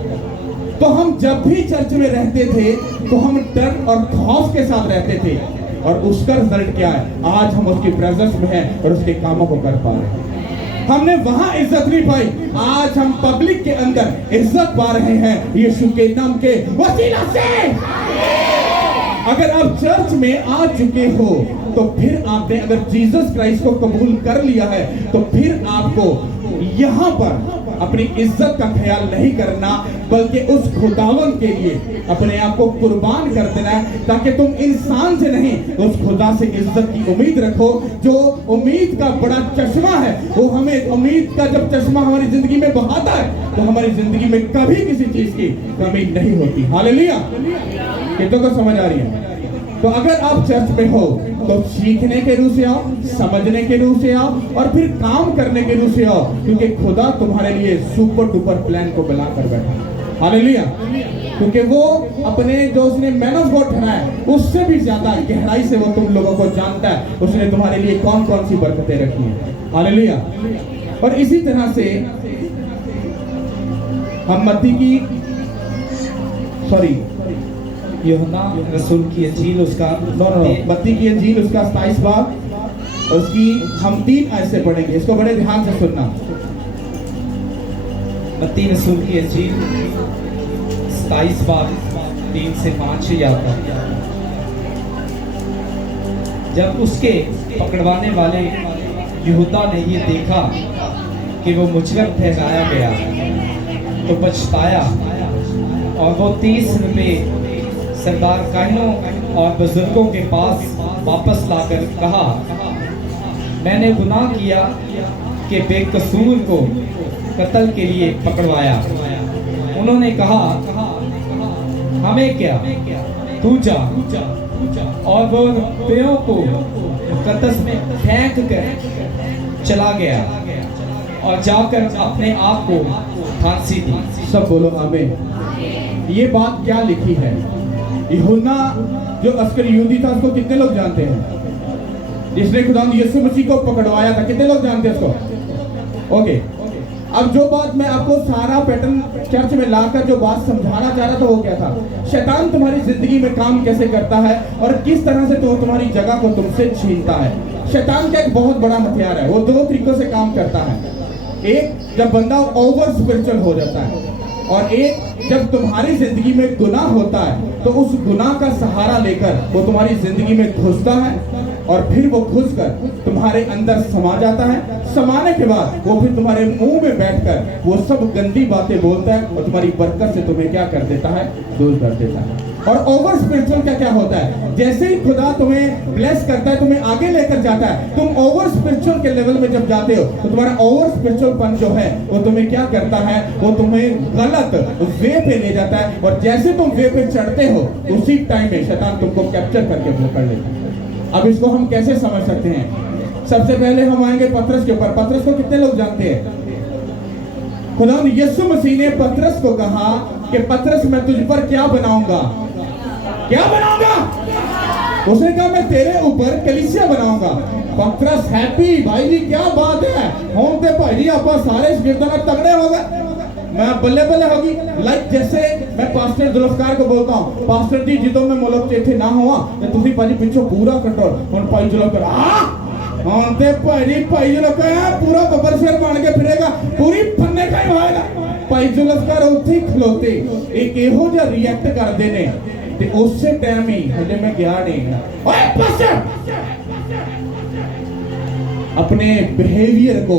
तो हम जब भी चर्च में रहते थे तो हम डर और खौफ के साथ रहते थे, और उसका रिजल्ट क्या है? आज हम उसकी प्रेजेंस में हैं और उसके कामों को कर पा रहे हैं। हमने वहां इज्जत नहीं पाई, आज हम पब्लिक के अंदर इज्जत पा रहे हैं यीशु के नाम के वसीला से। अगर आप चर्च में आ चुके हो तो फिर आपने अगर जीसस क्राइस्ट को कबूल कर लिया है तो फिर आपको यहाँ पर अपनी इज्जत का ख्याल नहीं करना, बल्कि उस खुदावन के लिए अपने आप को कुर्बान कर देना है, ताकि तुम इंसान से नहीं उस खुदा से इज्जत की उम्मीद रखो, जो उम्मीद का बड़ा चश्मा है। वो हमें उम्मीद का जब चश्मा हमारी जिंदगी में बहाता है तो हमारी जिंदगी में कभी किसी चीज की कमी नहीं होती। हालेलुया! कितनों को समझ आ रही है? तो अगर आप चर्च में हो तो सीखने के रूह से आओ, समझने के रूह से आओ, और फिर काम करने के रूह से आओ, क्योंकि खुदा तुम्हारे लिए सुपर डुपर प्लान को बनाकर बैठा। हालेलुया! क्योंकि वो अपने जो उसने मैन ऑफ गॉड ठहराया है उससे भी ज्यादा गहराई से वो तुम लोगों को जानता है, उसने तुम्हारे लिए कौन कौन सी बरकतें रखी हैं। हालेलुया! और इसी तरह से हम यूहन्ना रसूल की इंजील उसका मत्ती की इंजील उसका 27 बाब, उसकी हम 3 आयत से पढ़ेंगे। इसको बड़े ध्यान से सुनना। मत्ती रसूल की इंजील 27 बाब 3 से 5 याद है। जब उसके पकड़वाने वाले यहूदा ने ये देखा कि वो मुजरिम ठहराया गया तो पछताया, और वो 30 रुपये सरदार काहिनों और बुजुर्गों के पास वापस लाकर कहा, मैंने गुनाह किया कि बेकसूर को कत्ल के लिए पकड़वाया। उन्होंने कहा, हमें क्या, तू जा। और वो रुपयों को मुकद्दस में फेंक कर चला गया और जाकर अपने आप को फांसी दी। सब बोलो आमीन। ये बात क्या लिखी है? यूहन्ना जो अस्कर यहूदी था उसको कितने लोग जानते हैं? जिसने खुदा यीशु मसीह को पकड़वाया था, कितने लोग जानते हैं उसको? ओके, अब जो बात मैं आपको सारा पैटर्न चर्च में लाकर जो बात समझाना चाह रहा था वो क्या था? शैतान तुम्हारी जिंदगी में काम कैसे करता है और किस तरह से तो तुम्हारी जगह को तुमसे छीनता है। शैतान का एक बहुत बड़ा हथियार है, वो 2 तरीकों से काम करता है। एक, जब बंदा ओवर स्पिरिचुअल हो जाता है, और एक जब तुम्हारी जिंदगी में गुनाह होता है तो उस गुनाह का सहारा लेकर वो तुम्हारी जिंदगी में घुसता है, और फिर वो घुसकर तुम्हारे अंदर समा जाता है। समाने के बाद वो फिर तुम्हारे मुंह में बैठकर वो सब गंदी बातें बोलता है और तुम्हारी बरकत से तुम्हें क्या कर देता है? दूर कर देता है। और ओवर स्पिरिचुअल का क्या होता है, जैसे ही खुदा तुम्हें ब्लेस करता है, तुम्हें आगे लेकर जाता है, तुम ओवर स्पिरिचुअल के लेवल में जब जाते हो तो तुम्हारा ओवर स्पिरिचुअल पन जो है वो तुम्हें क्या करता है, वो तुम्हें गलत वे पे ले जाता है, और जैसे तुम वे पे चढ़ते हो उसी टाइम में शैतान तुमको कैप्चर करके पकड़ लेता है। अब इसको हम कैसे समझ सकते हैं? सबसे पहले हम आएंगे पतरस के ऊपर। पतरस को कितने लोग जानते हैं? खुदा यीशु मसीह ने पतरस को कहा कि पतरस मैं तुझ पर क्या बनाऊंगा, क्या बनाऊंगा? उसने कहा मैं तेरे ऊपर कलीसिया बनाऊंगा। पतरस हैप्पी, भाई जी क्या बात है, हम ते भाई जी आप सारे गिरदना तगड़े हो गए, मैं बल्ले बल्ले होगी। लाइक जैसे मैं पास्टर जुल्फकार को बोलता हूँ, पास्टर जी जो मैं मुल्क चेठे ना हुआ तो तुसी भाजी पिछो पूरा कंट्रोल और भाई जुल्फकार हाँ ते भाई जुल्फकार पूरा बब्बर शेर बन के फिरेगा, पूरी फन्ने का ही होएगा। भाई जुल्फकार उत्थे खलोते एक एहो जिहा रिएक्ट करदे ने ते उसे टाइम ही हजे मैं गया नहीं, ओए पास्टर अपने बिहेवियर को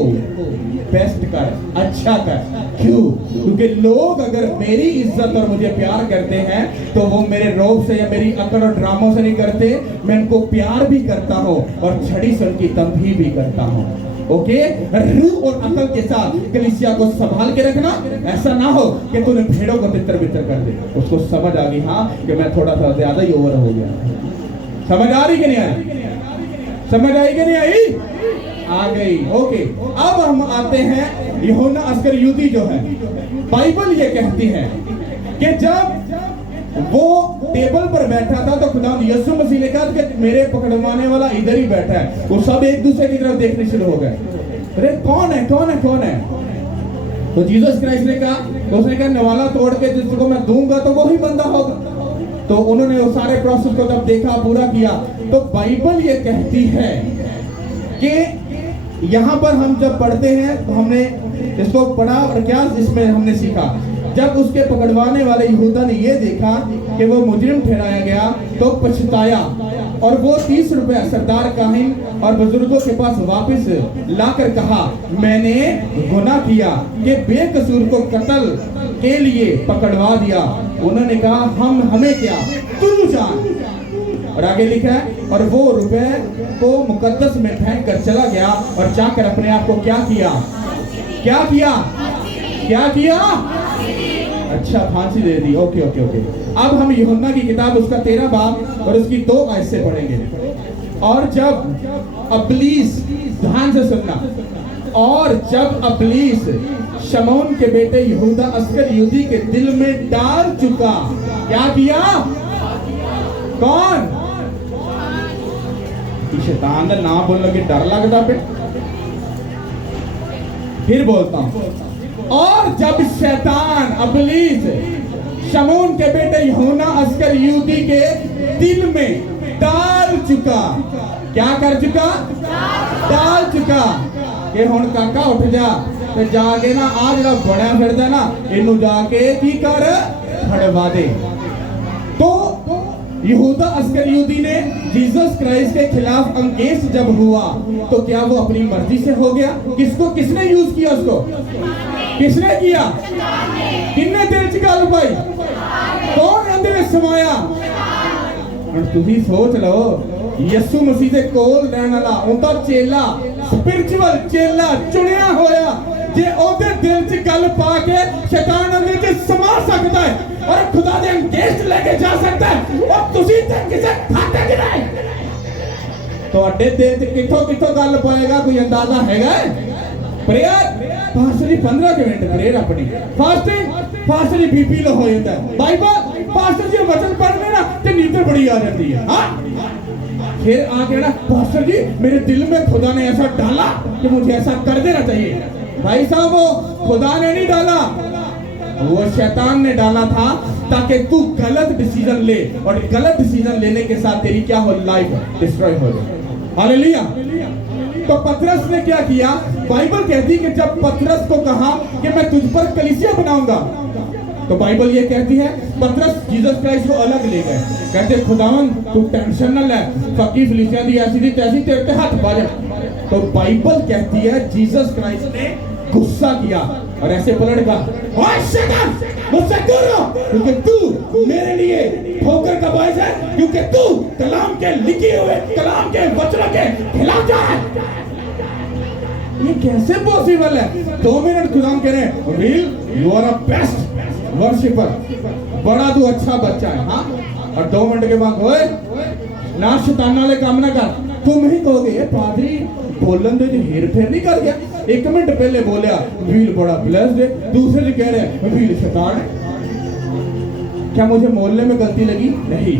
बेस्ट कर, अच्छा कर। क्यों? क्योंकि लोग अगर मेरी इज्जत और मुझे प्यार करते हैं तो वो मेरे रोब से या मेरी अकड़ और ड्रामों से नहीं करते, मैं उनको प्यार भी करता हूँ और छड़ी से उनकी तंबी भी करता हूँ। ओके, रूह और अकल के साथ कलीसिया को संभाल के रखना। ऐसा ना हो कि तूने भेड़ों को तितर बितर कर दे, उसको समझ आ गई हाँ कि मैं थोड़ा सा ज्यादा ही ओवर हो गया। समझ आ रही कि नहीं आई? समझ आई कि नहीं आई? आ गई। ओके, अब हम आते हैं यूहन्ना अस्करियोती जो है। बाइबल ये कहती है कि जब वो टेबल पर बैठा था तो खुदा यीशु मसीह ने कहा कि मेरे पकड़वाने वाला इधर ही बैठा है। वो सब एक दूसरे की तरफ देखने शुरू हो गए, अरे कौन है कौन है कौन है? तो जीसस क्राइस्ट ने कहा, उसने कहा नवाला तोड़ के जिसको मैं दूंगा तो वो ही बंदा होगा। तो उन्होंने वो सारे प्रोसेस को जब देखा, पूरा किया, तो बाइबल ये कहती है कि यहाँ पर हम जब पढ़ते हैं तो हमने इसको पढ़ा और क्या इसमें हमने सीखा, जब उसके पकड़वाने वाले यहूदा ने ये देखा कि वो मुजरिम ठहराया गया तो पछताया और वो 30 रुपए सरदार काहिन और बुजुर्गों के पास वापस लाकर कहा मैंने गुनाह किया कि बेकसूर को कत्ल के लिए पकड़वा दिया। उन्होंने कहा हमें क्या, तू जान। और आगे लिखा है और वो रुपए को मुकद्दस में फेंक कर चला गया और जाकर अपने आप को क्या किया, क्या किया, क्या किया? अच्छा, फांसी दे दी। Okay okay okay. अब हम यूहन्ना की किताब उसका 13 बाब और उसकी 2 आयत से पढ़ेंगे। और जब अबलीस, ध्यान से सुनना, और जब अबलीस शमौन के बेटे यहूदा अस्करियोती के दिल में डाल चुका, क्या किया? कौन? शैतान का नाम बोलने के डर लगता पे। फिर बोलता हूं, और जब शैतान अबलीस शमून के बेटे यूहन्ना अस्करियोती के दिल में डाल चुका, क्या कर चुका? डाल चुका कि हुण काका उठ जा ते जाके ना आ जड़ा बड़ा फिरदा ना इनू जाके की कर, फड़वा दे। तो यहूदा अस्करियोती ने जीसस क्राइस्ट के खिलाफ अंकेश जब हुआ तो क्या वो अपनी मर्जी से हो गया? किसने यूज किया उसको? किसने किया? किन्ने दिल च गल पाई? कौन अंदर समाया? और तुम ही सोच लो, यीशु मसीह दे कोल रहने वाला उनका चेला, स्पिरिचुअल चेला चुनिया होया, जे ओदे दिल च गल पा के शैतान अंदर च समा सकता है और खुदा दे अंकेश लेके जा सकता है, और तुसी ते किसे खाते कि नहीं? तो अड्डे दिल च किथों गल पाएगा, कोई अंदाजा हैगा? प्रेयर पास्टर जी 15 मिनट प्रेयर अपनी फास्टिंग, पास्टर जी बीपी लो हो जाता है। बाइबल पास्टर जी वचन पढ़ने ना ते नींद बड़ी आ जाती है। हाँ, फिर आके ना पास्टर जी मेरे दिल में खुदा ने ऐसा डाला कि मुझे ऐसा कर देना चाहिए। भाई साहब, वो खुदा ने नहीं डाला, वो शैतान ने डाला था ताकि तू गलत डिसीजन ले, और गलत डिसीजन लेने के साथ तेरी क्या हो, लाइफ डिस्ट्रॉय हो जाए। हालेलुया। तो पतरस ने क्या किया? बाइबल कहती कि जब पतरस को कहा कि मैं तुझ पर कलीसिया बनाऊंगा, तो बाइबल ये कहती है पतरस जीसस क्राइस्ट को अलग ले गए, कहते खुदावन तू टेंशन न ले, फकी फिलिस्तीन दी ऐसी थी तैसी तेरे ते हाथ बाजे। तो बाइबल कहती है जीसस क्राइस्ट ने गुस्सा किया और ऐसे पलट गया, ओए शैतान मुझसे दूर रहो, क्योंकि तू मेरे लिए ठोकर का बायस है, क्योंकि तू कलाम के लिखे हुए कलाम के वचनों के खिलाफ जा है। ये कैसे पॉसिबल है? 2 मिनट खुदा कह रहे हैं, real you are a best worshipper, बड़ा तू अच्छा बच्चा है। हाँ, और 2 मिनट के बाद ओए ना शैतान वाले काम ना कर, तुम ही कहोगे ये पादरी बोलन दे हेर फेर नहीं कर गया। 1 मिनट पहले बोलिया वील बड़ा ब्लेस्ड है, दूसरे दिन कह रहे हैं वील शैतान है। क्या मुझे मोहल्ले में गलती लगी? नहीं,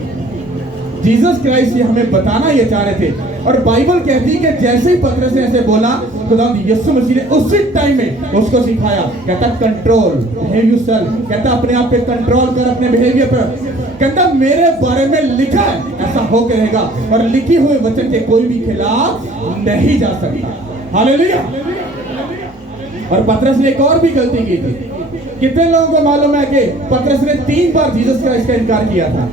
जीसस क्राइस्ट ये हमें बताना ये चाह रहे थे। और बाइबल कहती है कि जैसे ही पतरस ने ऐसे बोला, खुदा यीशु मसीह ने उसी टाइम में उसको सिखाया, कहता कंट्रोल बिहेव योरसेल्फ, कहता अपने आप पे कंट्रोल कर, अपने बिहेवियर पर। कहता मेरे बारे में लिखा है ऐसा होके रहेगा, और लिखी हुए वचन के कोई भी खिलाफ नहीं जा सकता। हालेलुया। और पतरस ने एक और भी गलती की थी। कितने लोगों को मालूम है कि पतरस ने 3 बार जीसस क्राइस्ट का इनकार किया था?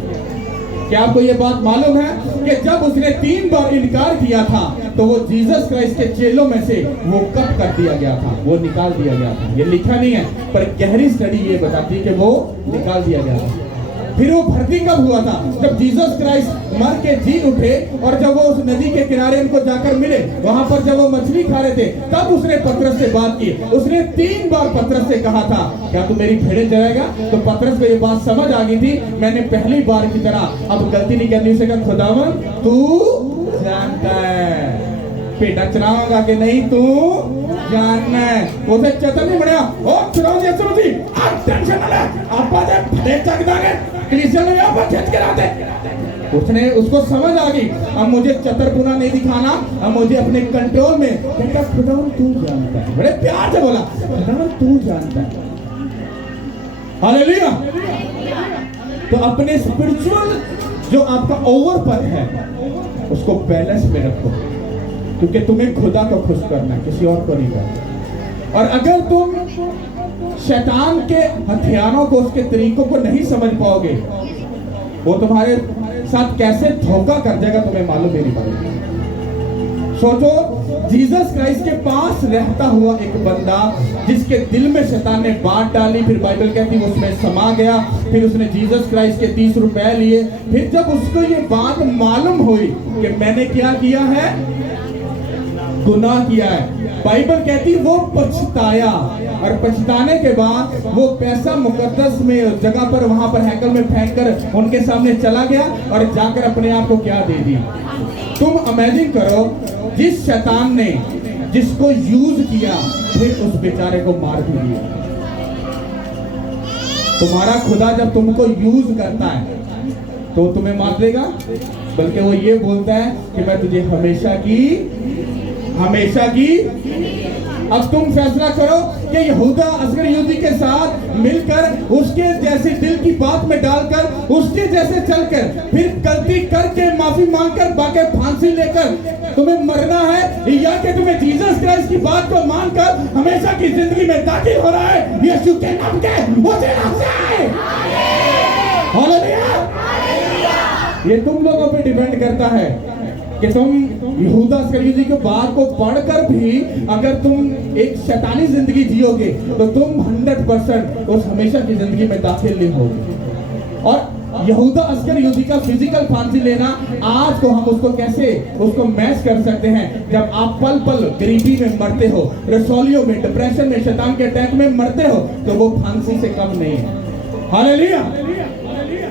क्या आपको ये बात मालूम है कि जब उसने 3 बार इनकार किया था तो वो जीसस क्राइस्ट के चेलों में से वो कट कर दिया गया था, वो निकाल दिया गया था। ये लिखा नहीं है, पर गहरी स्टडी ये बताती है कि वो निकाल दिया गया था। फिर वो भर्ती कब हुआ था? जब जीसस क्राइस्ट मर के जी उठे, और जब वो उस नदी के किनारे उनको जाकर मिले, वहां पर जब वो मछली खा रहे थे, तब उसने पतरस से बात की। उसने 3 बार पतरस से कहा था, क्या तू मेरी भेड़ें चराएगा? तो पतरस को ये बात समझ आ गई थी, मैंने पहली बार की तरह अब गलती नहीं करनी। उसे कहा खुदावन तू जानता है पेटा चराऊंगा कि नहीं, तू जानना है। उसे चेतन नहीं बढ़िया ओ चुनाव जी सुनो आप टेंशन ना ले, आप दे भले चक दागे क्रिश्चियन ने यहाँ पर खींच के लाते। उसने उसको समझ आ गई, अब मुझे चतुरपुना नहीं दिखाना, अब मुझे अपने कंट्रोल में। कहता खुदावन तू जानता है, बड़े प्यार से बोला खुदावन तू जानता है। हालेलुया। तो अपने स्पिरिचुअल जो आपका ओवरपन है उसको बैलेंस में रखो, क्योंकि तुम्हें खुदा को खुश करना है, किसी और को नहीं करना। और अगर तुम शैतान के हथियारों को, उसके तरीकों को नहीं समझ पाओगे, वो तुम्हारे साथ कैसे धोखा कर जाएगा तुम्हें मालूम ही नहीं पड़ेगा। सोचो, जीसस क्राइस्ट के पास रहता हुआ एक बंदा जिसके दिल में शैतान ने बात डाली, फिर बाइबल कहती है उसमें समा गया, फिर उसने जीसस क्राइस्ट के 30 रुपए लिए। फिर जब उसको ये बात मालूम हुई कि मैंने क्या किया है, गुनाह किया है, बाइबल कहती वो पछताया, और पछताने के बाद वो पैसा मुकद्दस में जगह पर, वहां पर हैकल में फेंक कर उनके सामने चला गया और जाकर अपने आप को क्या दे दी। तुम इमेजिन करो, जिस शैतान ने जिसको यूज किया फिर उस बेचारे को मार भी दिया। तुम्हारा खुदा जब तुमको यूज करता है तो तुम्हें मार देगा, बल्कि वो ये बोलता है कि मैं तुझे हमेशा की। अब तुम फैसला करो कि यहूदा असगर यहूदी के साथ मिलकर उसके जैसे दिल की बात में डालकर, उसके जैसे चलकर, फिर गलती करके माफी मांगकर बाकी फांसी लेकर तुम्हें मरना है, या कि तुम्हें जीसस क्राइस्ट की बात को मानकर हमेशा की जिंदगी में दाखिल हो रहा है यीशु के नाम के वचन से। हालेलुया। ये तुम लोगों पे डिपेंड करता है कि तुम यहूदा अस्करियोती की बात को पढ़कर भी अगर तुम एक शैतानी जिंदगी जियोगे तो तुम 100% उस हमेशा की जिंदगी में दाखिल नहीं होगे। और यहूदा अस्करियोती का फिजिकल फांसी लेना, आज को हम उसको कैसे उसको मैच कर सकते हैं, जब आप पल पल गरीबी में मरते हो, रसौलियों में, डिप्रेशन में, शैतान के अटैक में मरते हो, तो वो फांसी से कम नहीं है। हालेलुया।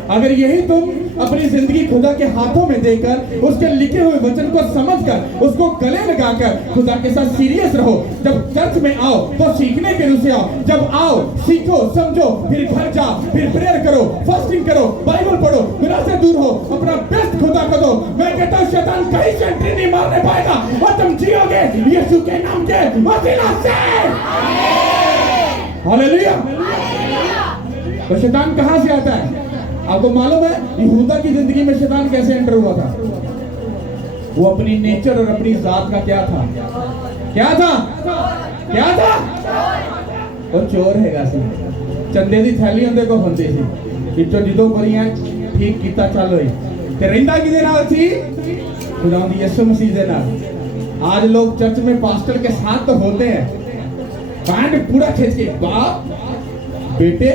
अगर यही तुम अपनी जिंदगी खुदा के हाथों में देकर, उसके लिखे हुए वचन को समझकर, उसको गले लगाकर खुदा के साथ सीरियस रहो। जब चर्च में आओ तो सीखने के रूप से आओ, जब आओ सीखो, समझो, फिर घर जाओ, फिर प्रेयर करो, फास्टिंग करो, बाइबल पढ़ो, गुनाह से दूर हो, अपना बेस्ट खुदा को दो। मैं कहता हूँ शैतान कहीं से एंट्री नहीं मारने पाएगा, और तुम जियोगे यीशु के नाम के वसीला से। हालेलुया। तो शैतान कहां से आता है? आपको मालूम है यहूदा की जिंदगी में शैतान कैसे एंटर हुआ था? वो अपनी नेचर और अपनी जात का क्या था? वो चोर है। चंदे दी थैली उनके को होंदी सी, पिछो जिदों बड़ियां ठीक कीता चल होई ते रहिंदा किदे नाल सी? खुदा दी यीशु मसीह दे नाल। आज लोग चर्च में पास्टर के साथ तो होते हैं, बैंड पूरा खींच के बाप बेटे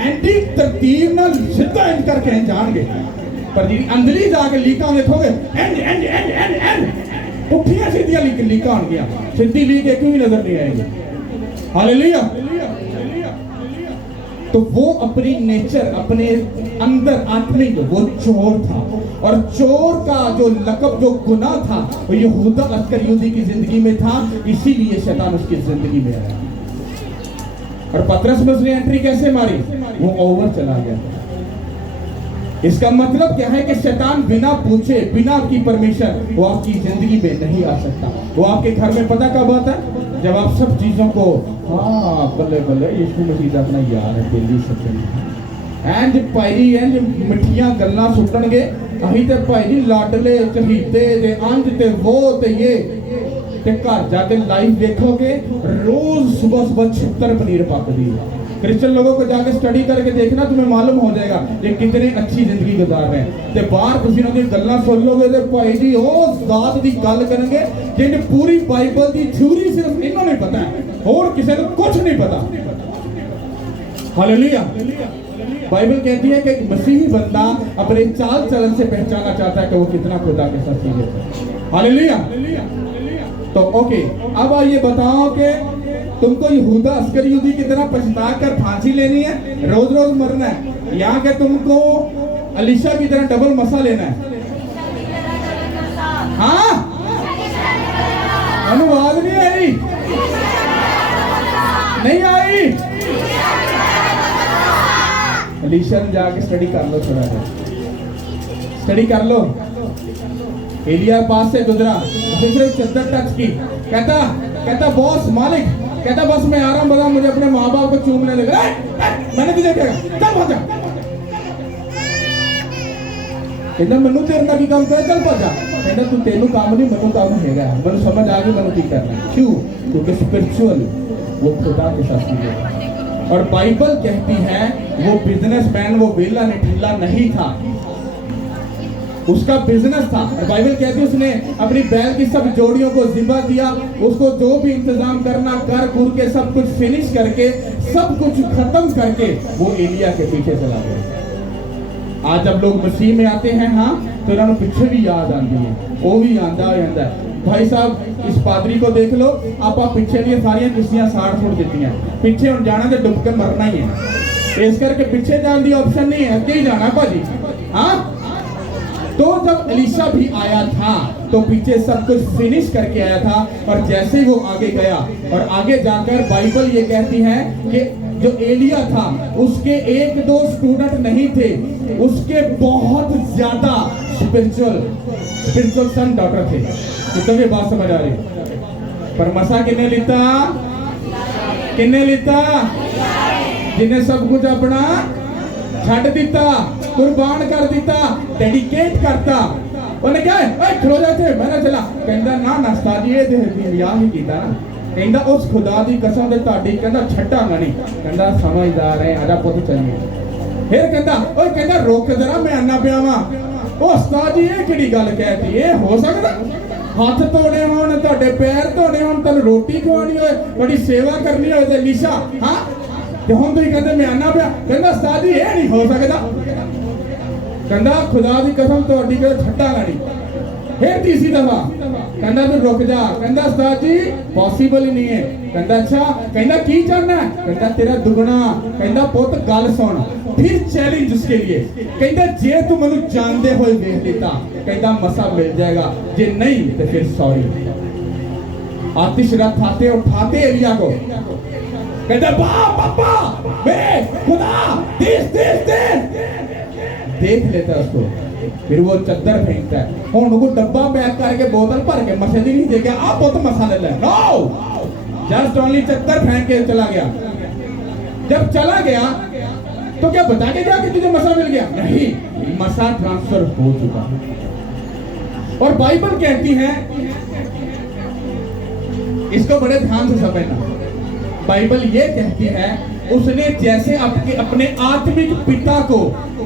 एंटी तरतीब ना सीधा इंज करके इंज जाएंगे पर जी अंदली जाके लीका देखोगे इंज इंज इंज इंज इंज उठियां सीधियां लीका हो गया सीधी लीक एक भी नजर नहीं आएगी हालेलुया तो वो अपनी नेचर अपने अंदर आत्मिक वो चोर था और चोर का जो लकब जो गुनाह था वो यहूदा अस्करियोती की जिंदगी में था इसीलिए शैतान उसकी जिंदगी में आया और पतरस में उसने एंट्री कैसे मारी वो ओवर चला गया इसका मतलब क्या है कि शैतान बिना पूछे बिना आपकी परमिशन वो आपकी जिंदगी में नहीं आ सकता वो आपके घर में पता कब आता है जब आप सब चीजों को हाँ बल्ले बल्ले यीशु मसीह अपना यार है दिल्ली सच्चे एंज भाई एंज मिठियां गल्लां सुटणगे अहीं ते भाई लाडले चहीते ते अंज ते वो ते ये ते घर जाके लाइव देखोगे रोज सुबह सुबह 76 पनीर पकती है क्रिश्चियन लोगों को जाके स्टडी करके देखना तुम्हें मालूम हो जाएगा ये कितनी अच्छी जिंदगी गुजार रहे हैं ते बाहर तुसीं उन्हां दी गल्लां सुन लोगे ते भाई जी ओ जात दी गल करनगे जिन्हें पूरी बाइबल दी थ्योरी सिर्फ इन्हों ने पता है और किसी को कुछ नहीं पता हालेलुया बाइबल कहती है कि एक मसीही बंदा अपने चाल चलन से पहचाना चाहता है कि वो कितना खुदा के साथ सीरियस है हालेलुया तो ओके अब आइए बताओ कि तुमको यहूदा अस्करियोती की तरह पछता कर फांसी लेनी है रोज रोज मरना है या कि तुमको अलीशा की तरह डबल मसा लेना है हाँ अनुवाद नहीं आई नहीं आई अलीशा ने जाके स्टडी कर लो थोड़ा स्टडी कर लो एलिया पास से गुजरा सिर्फ चद्दर टच की कहता बॉस मालिक कहता बस मैं आ रहा हूँ बता मुझे अपने माँ बाप को चूमने लगा मैंने तुझे क्या चल भाजा कहता मैनू तेरे ना की काम कर चल भाजा कहता तू तेनू काम नहीं मैनू काम हैगा मैनू समझ आ गई मैनू की करना क्यों क्योंकि स्पिरिचुअल वो खुदा के साथ है और बाइबल कहती है वो बिजनेसमैन वो वेला निठल्ला नहीं था उसका बिजनेस था और बाइबल कहती है उसने अपनी बैल की सब जोड़ियों को जिबा दिया उसको जो भी इंतजाम करना कर गुर के सब कुछ फिनिश करके सब कुछ खत्म करके वो एलिया के पीछे चला गया आज जब लोग मसीह में आते हैं हाँ तो उन्होंने पीछे भी याद आती है वो भी आता है भाई साहब इस पादरी को देख लो आप पीछे लिए सारिया किस्तियां साड़ छोड़ देती हैं पीछे हम जाना तो डुब के मरना ही है इस करके पीछे जाने की ऑप्शन नहीं है अगे ही जाना भाजी हाँ तो जब एलीशा भी आया था तो पीछे सब कुछ फिनिश करके आया था और जैसे ही वो आगे गया और आगे जाकर बाइबल ये कहती है कि जो एलिया था उसके एक दो स्टूडेंट नहीं थे उसके बहुत ज्यादा स्पिरिचुअल सन डॉटर थे कितने भी बात समझ आ रही पर मसा किन्ने लिता जिन्हें सब कुछ अपना छड़ दिता कुर्बान कर दिता डेडिकेट करता उन्हें क्या है खलो जाते मैं चला कहता ना नास्ता जी ये विआह ही कीता कहता उस खुदा दी कसम ते ताड़ी कहता छड्डांगा नहीं कहता समझदार है आजा पुੱਤ चलिए फिर कहता रोक जरा मैं आना पिया वा ओ उस्ताद जी ये किहड़ी गल कहती ये हो सकदा हाथ धोने होण तुहाडे पैर धोने होण तैनूं रोटी खवानी होए बड़ी सेवा करनी होए ते लीशा हां ते हुण तुसीं कहंदे मैं आना पिया कहता उस्ताद जी ये नहीं हो सकदा कहता खुदा दी कसम तुहाडी कोई छड्डांगा नहीं फिर तीसरी दफा कहता तू रुक जा कहता उस्ताद जी पॉसिबल ही नहीं है कहता अच्छा कहता की चाहना है कहता तेरा दुगना कहता पुੱਤ गल सुन फिर चैलेंज उसके लिए कहता जे तू मैनू जानते हुए देख लेता कहता मसा मिल जाएगा जे नहीं तो फिर सॉरी आतिश रखाते उठाते एलिया को कहता पापा मेरे खुदा देख लेता उसको फिर वो चद्दर फेंकता है हुण को डब्बा पैक करके बोतल भर के मसे दी नहीं देगा आ पुੱਤ मसा ले ले नो जस्ट ओनली चद्दर फेंक के चला गया जब चला गया तो क्या बता के गया कि तुझे मसा मिल गया नहीं मसा ट्रांसफर हो चुका और बाइबल कहती है इसको बड़े ध्यान से समझना बाइबल ये कहती है उसने जैसे अपने आत्मिक पिता को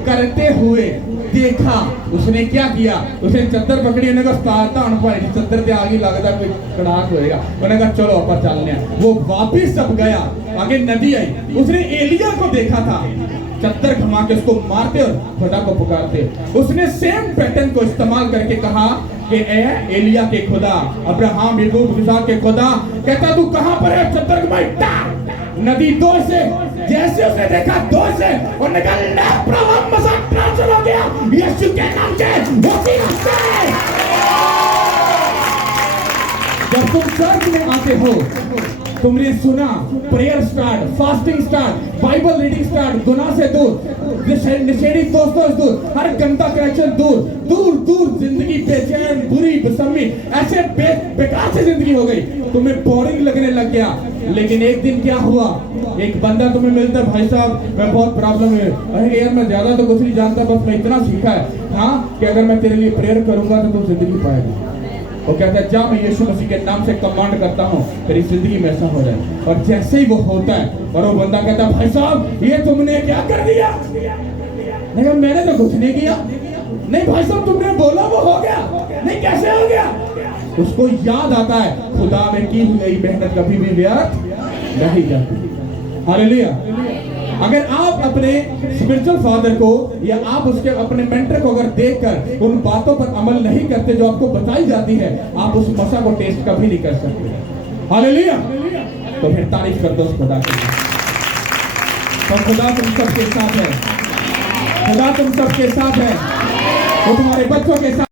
करते हुए देखा उसने क्या किया उसने चद्दर पकड़ी उन्हें कहा धान भाई चद्दर ते आगे लगता कोई कड़ाक होएगा उन्हें कहा चलो आप चलने वो वापिस जब गया आगे नदी आई, उसने एलिया को देखा था, चद्दर घुमा के उसको मारते और खुदा को पुकारते। उसने सेम पैटर्न को इस्तेमाल करके कहा कि ए एलिया के खुदा, अब्राहम याकूब इसहाक के खुदा, कहता तू कहां पर है? चद्दर घुमाई, नदी दो से, जैसे उसने देखा दो से, और निकल प्रभाव मजाक ट्रांसफर हो गया यीशु के नाम से, उसी से। जब तुम चर्च में आते हो, तुमने सुना prayer start, fasting start, Bible reading start, गुनाह से दूर, नशेड़ी दोस्तों से दूर, हर गंदा कनेक्शन दूर, दूर दूर, जिंदगी बेचैन, बुरी, बेसमी, ऐसे बेकार से जिंदगी हो गई, तुम्हें बोरिंग लगने लग गया। लेकिन एक दिन क्या हुआ, एक बंदा तुम्हें मिलता, भाई साहब मैं बहुत प्रॉब्लम है, अरे यार मैं ज्यादा तो कुछ नहीं जानता, बस मैं इतना सीखा है हाँ कि अगर मैं तेरे लिए प्रेयर करूंगा तो तू जिंदगी पाएगा। वो कहता है जा मैं यीशु मसीह के नाम से कमांड करता हूँ तेरी जिंदगी में ऐसा हो जाए। और जैसे ही वो होता है और वो बंदा कहता है भाई साहब ये तुमने क्या कर दिया? नहीं मैंने तो कुछ नहीं किया। नहीं भाई साहब तुमने बोला वो हो गया। नहीं कैसे हो गया? उसको याद आता है खुदा में की हुई मेहनत कभी भी व्यर्थ नहीं जाती। हालेलुया। अगर आप अपने स्पिरिचुअल फादर को या आप उसके अपने मेंटर को अगर देखकर उन बातों पर अमल नहीं करते जो आपको बताई जाती है, आप उस मसा को टेस्ट कभी नहीं कर सकते। हालेलुया। तो फिर तारीफ कर दो उस खुदा की। तो खुदा तुम सबके साथ है, खुदा तुम सबके साथ है, वो तुम्हारे बच्चों के साथ